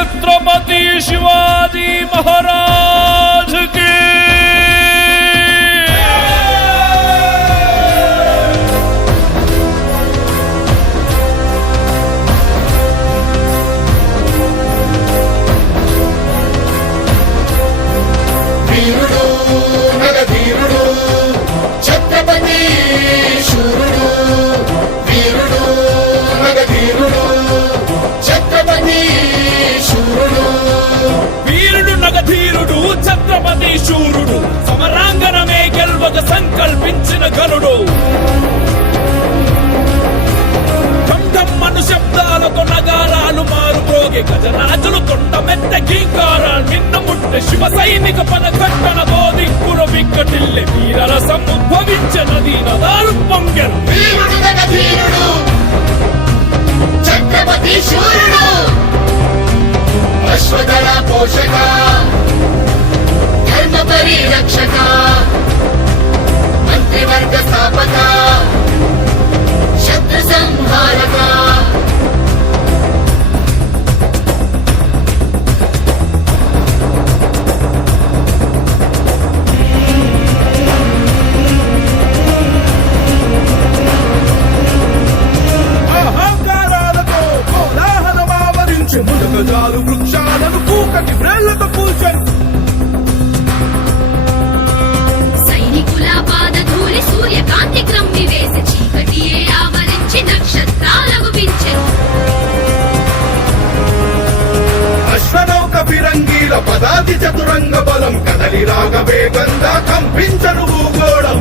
छत्रपति शिवाजी महाराज की वीरुडु नगधीरुडु छत्रपति शूरुडु वीरुडु नगधीरुडु छत्रपति शूरुडु వీరుడు నగధీరుడు ఛత్రపతి శూరుడు సమరాంగణమే గెల్వక సంకల్పించిన గరుడు ఢంఢమ్మను శబ్దాలతో నగారాలు మారు మ్రోగే గజరాజులు తొండ మెత్త గీకారాలు నిన్న ముట్టె శివ సైనిక పదఘట్టన గోదిక్కును విక్కటిల్లె వీరరసం ఉద్భవించే నదీ నదాలు పొంగెను वीरुडु नगधीरुडु छत्रपति शूरुडु अश्वदल पोषक धर्म परिरक्षक मंत्रिवर्ग स्थापक शत्रु संहारक అహంకారాలతో కోలాహలమావరించి మునగజాలు వృక్షాలను కూకటి వ్రేళ్లతో కూల్చెను సైనికుల పాదధూళి సూర్యకాంతి క్రమ్మి వేసి చీకటియే ఆవరించి నక్షత్రాలకు పించెను అశ్వనౌక ఫిరంగీల పదాతి చతురంగ బలం కదలి రాగ వేగంగా కంపించను భూగోళం